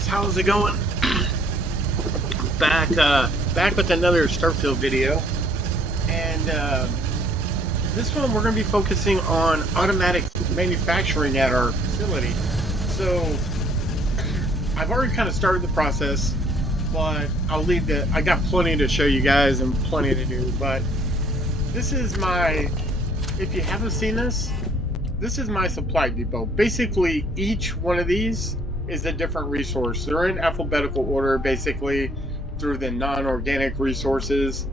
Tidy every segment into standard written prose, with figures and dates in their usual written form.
guys, how's it going? Back with another Starfield video, and this one we're going to be focusing on automatic manufacturing at our facility. So I've already kind of started the process, but I'll leave that. I got plenty to show you guys and plenty to do, but this is my, if you haven't seen this is my supply depot. Basically, each one of these is a different resource. They're in alphabetical order, basically, through the non-organic resources.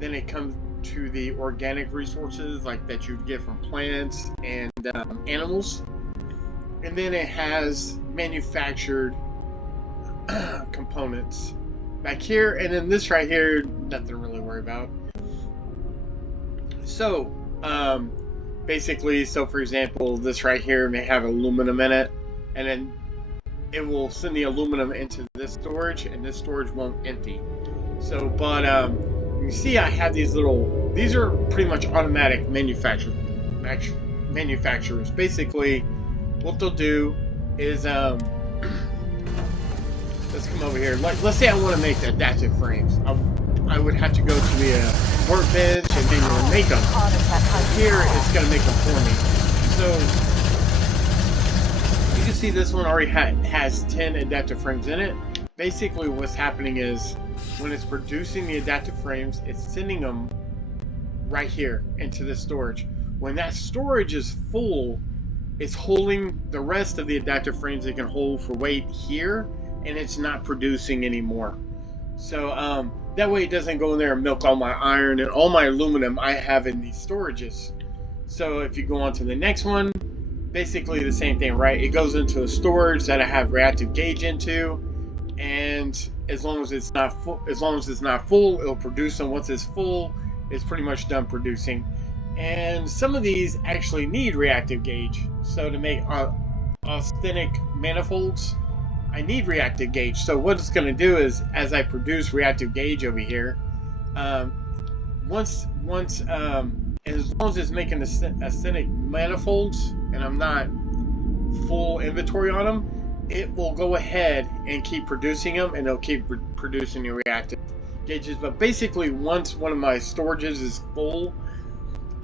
Then it comes to the organic resources, like that you get from plants and animals. And then it has manufactured components back here. And then this right here, nothing to really worry about. So, basically, so for example, this right here may have aluminum in it, and then it will send the aluminum into this storage, and this storage won't empty. So, but you see, I have these little. These are pretty much automatic manufacturers. Basically, what they'll do is let's come over here. Like, let's say I want to make adaptive frames. I would have to go to the workbench and then make them. Here, it's going to make them for me. So you can see this one already has 10 adaptive frames in it. Basically, what's happening is when it's producing the adaptive frames, it's sending them right here into the storage. When that storage is full, it's holding the rest of the adaptive frames it can hold for weight here, and it's not producing anymore. So that way it doesn't go in there and milk all my iron and all my aluminum I have in these storages. So if you go on to the next one, basically the same thing, right? It goes into a storage that I have reactive gauge into, and as long as it's not full, it'll produce. And once it's full, it's pretty much done producing. And some of these actually need reactive gauge. So to make austenitic manifolds, I need reactive gauge. So what it's going to do is, as I produce reactive gauge over here, as long as it's making austenitic manifolds and I'm not full inventory on them, it will go ahead and keep producing them, and it'll keep producing the reactive gauges. But basically, once one of my storages is full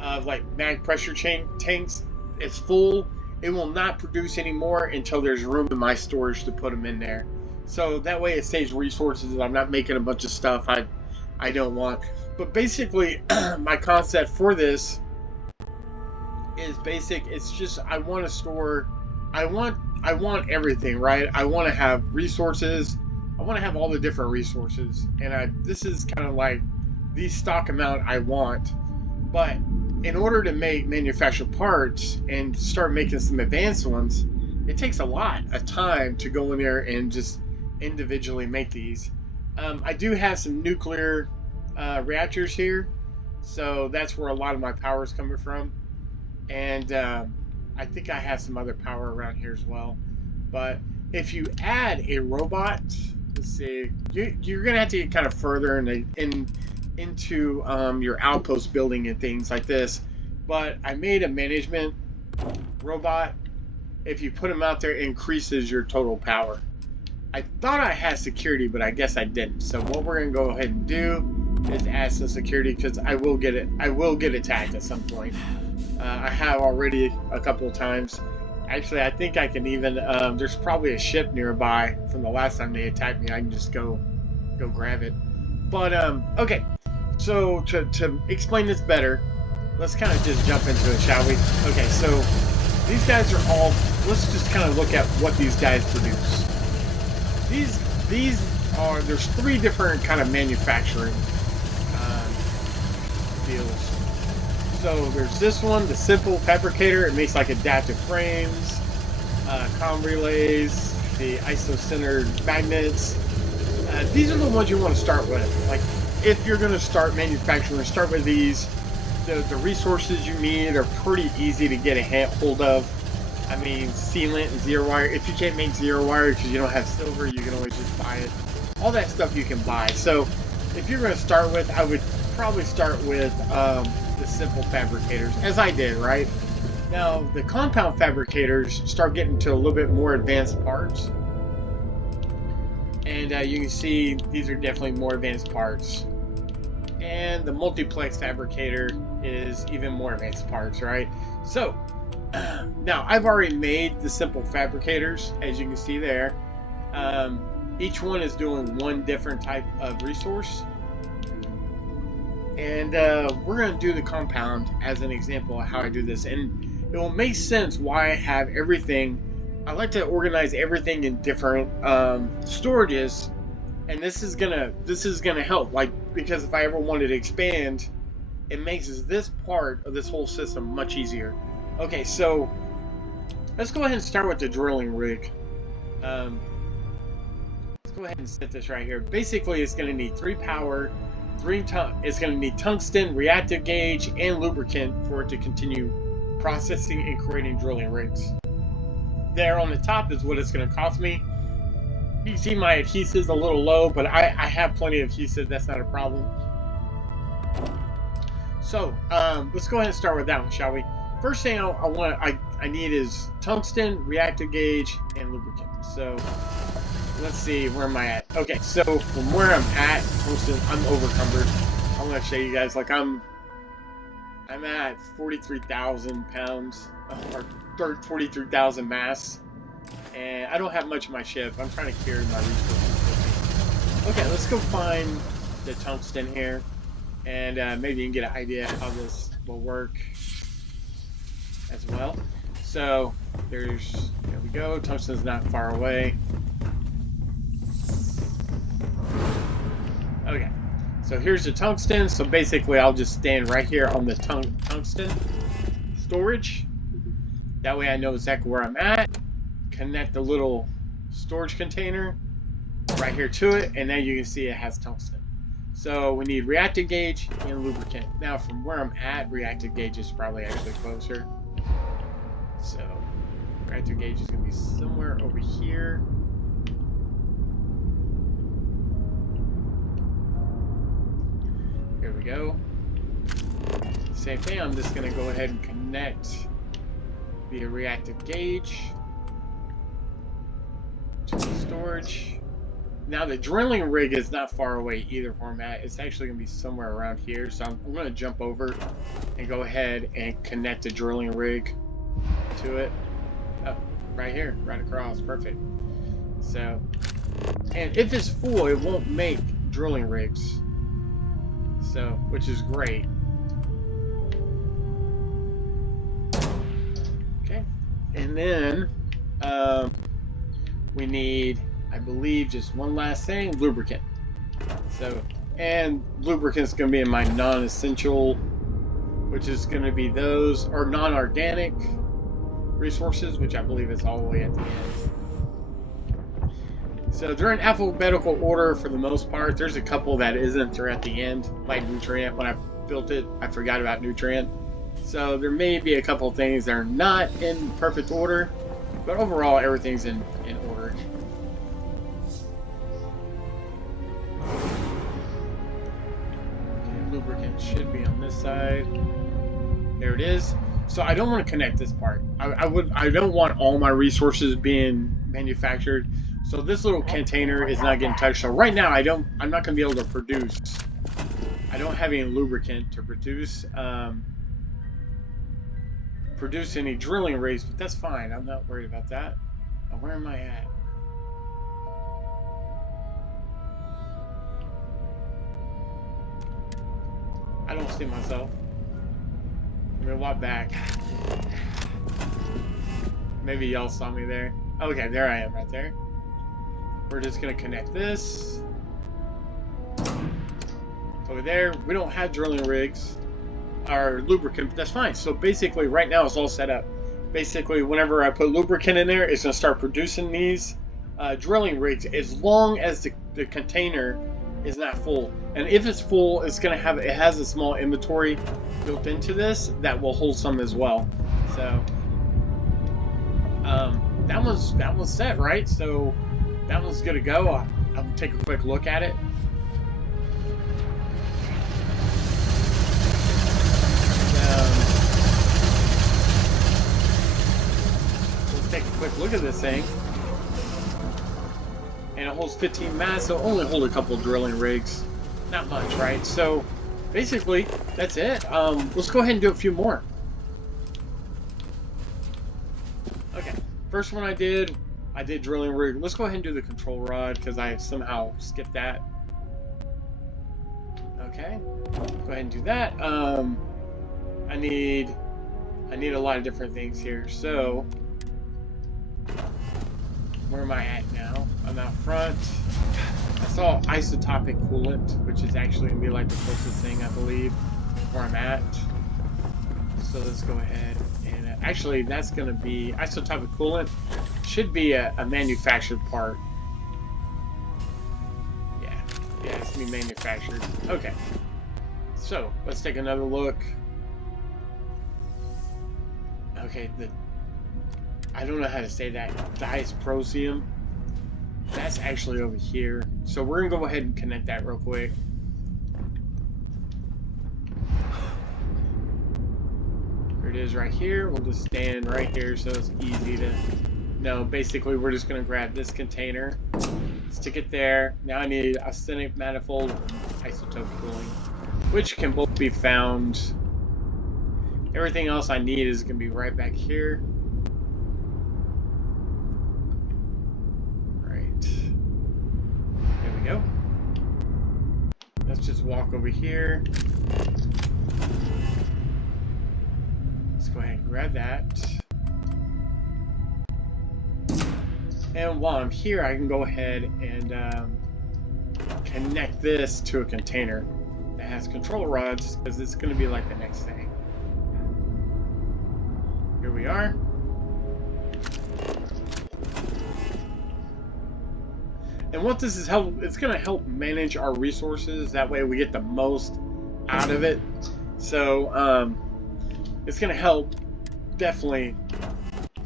of like mag pressure tanks, it's full, it will not produce anymore until there's room in my storage to put them in there. So that way it saves resources. I'm not making a bunch of stuff I don't want. But basically, my concept for this is basic. It's just I want to store. I want everything, right? I want to have resources. I want to have all the different resources, and this is kind of like the stock amount I want. But in order to manufacture parts and start making some advanced ones, it takes a lot of time to go in there and just individually make these. I do have some nuclear reactors here, so that's where a lot of my power is coming from. And I think I have some other power around here as well. But if you add a robot, let's see, you're gonna have to get kind of further into your outpost building and things like this. But I made a management robot. If you put them out there, it increases your total power. I thought I had security, but I guess I didn't. So what we're gonna go ahead and do is add some security, because I will get attacked at some point. I have already a couple of times. Actually, I think I can even there's probably a ship nearby from the last time they attacked me. I can just go grab it. But okay, so to explain this better, let's kind of just jump into it, shall we? Okay, so these guys are all, let's just kind of look at what these guys produce. These are, there's 3 different kind of manufacturing deals. So there's this one, the simple fabricator. It makes like adaptive frames, comm relays, the isocentered magnets. These are the ones you want to start with. Like, if you're going to start manufacturing, start with these. The resources you need are pretty easy to get a hold of. I mean, sealant and zero wire. If you can't make zero wire because you don't have silver, you can always just buy it. All that stuff you can buy. So if you're going to start with, I would probably start with the simple fabricators, as I did, right? Now, the compound fabricators start getting to a little bit more advanced parts. And you can see these are definitely more advanced parts. And the multiplex fabricator is even more advanced parts, right? So now I've already made the simple fabricators, as you can see there. Each one is doing one different type of resource. And we're going to do the compound as an example of how I do this. And it will make sense why I have everything. I like to organize everything in different storages. And this is gonna help, like, because if I ever wanted to expand, it makes this part of this whole system much easier. Okay, so let's go ahead and start with the drilling rig. Let's go ahead and set this right here. Basically, it's going to need 3 power, it's going to need tungsten, reactive gauge, and lubricant for it to continue processing and creating drilling rigs. There on the top is what it's going to cost me. You can see my adhesive's a little low, but I have plenty of adhesive. That's not a problem. So let's go ahead and start with that one, shall we? First thing I need is tungsten, reactive gauge, and lubricant. So let's see, where am I at? Okay, so from where I'm at, tungsten, I'm overcumbered. I'm gonna show you guys. Like I'm at 43,000 pounds or 43,000 mass. And I don't have much of my ship. I'm trying to carry my resources with me. Okay, let's go find the tungsten here. And maybe you can get an idea how this will work as well. So there we go. Tungsten's not far away. Okay, so here's the tungsten. So basically I'll just stand right here on the tungsten storage. That way I know exactly where I'm at. Connect the little storage container right here to it, and now you can see it has tungsten. So we need reactive gauge and lubricant. Now from where I'm at, reactive gauge is probably actually closer. So reactive gauge is going to be somewhere over here. Here we go. Same thing, I'm just going to go ahead and connect the reactive gauge to the storage. Now the drilling rig is not far away either where I'm at. It's actually going to be somewhere around here. So I'm going to jump over and go ahead and connect the drilling rig to it. Oh, right here, right across, perfect. So, and if it's full, it won't make drilling rigs. So, which is great. Okay, and then we need, I believe, just one last thing, lubricant. So, and lubricant's going to be in my non-essential, which is going to be those, or non-organic resources, which I believe is all the way at the end. So they're in alphabetical order for the most part. There's a couple that isn't. They're at the end, like nutrient. When I built it, I forgot about nutrient. So there may be a couple things that are not in perfect order, but overall everything's in order. Okay, lubricant should be on this side. There it is. So I don't want to connect this part. I don't want all my resources being manufactured. So this little container is not getting touched. So right now I'm not going to be able to produce. I don't have any lubricant to produce any drilling rigs, but that's fine. I'm not worried about that. Now, where am I at? I don't see myself. I'm gonna walk back. Maybe y'all saw me there. Okay, there I am right there. We're just gonna connect this over there. We don't have drilling rigs or lubricant, but that's fine. So basically right now it's all set up. Basically whenever I put lubricant in there, it's gonna start producing these drilling rigs as long as the container is not full. And if it's full, it has a small inventory built into this that will hold some as well. So that one's set, right? So that one's good to go. I'll take a quick look at it. Let's take a quick look at this thing. and it holds 15 mass, so only hold a couple drilling rigs. Not much, right? So basically, that's it. Let's go ahead and do a few more. Okay, first one I did drilling rig. Let's go ahead and do the control rod because I somehow skipped that. Okay, go ahead and do that. I need a lot of different things here. So where am I at now? I'm out front. I saw isotopic coolant, which is actually gonna be like the closest thing I believe where I'm at. So let's go ahead and actually that's gonna be isotopic coolant. Should be a manufactured part. Yeah, it's gonna be manufactured. Okay. So let's take another look. Okay, I don't know how to say that. Dysprosium. That's actually over here. So we're gonna go ahead and connect that real quick. Here it is right here. We'll just stand right here so it's easy to know. Basically, we're just gonna grab this container, stick it there. Now I need arsenic manifold isotope cooling, which can both be found. Everything else I need is gonna be right back here. There we go. Let's just walk over here. Let's go ahead and grab that. And while I'm here, I can go ahead and connect this to a container that has control rods because it's going to be like the next thing. Here we are. And what this is it's going to help manage our resources. That way we get the most out of it. So it's going to help definitely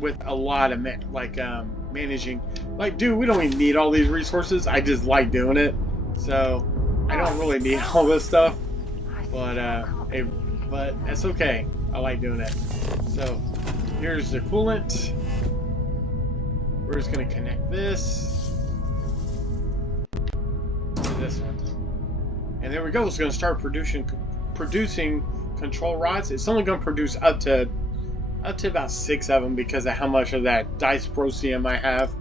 with a lot of managing. Like, dude, we don't even need all these resources. I just like doing it. So I don't really need all this stuff. But that's okay. I like doing it. So here's the coolant. We're just going to connect this. This one, and there we go. It's going to start producing control rods. It's only going to produce up to about 6 of them because of how much of that dysprosium I have.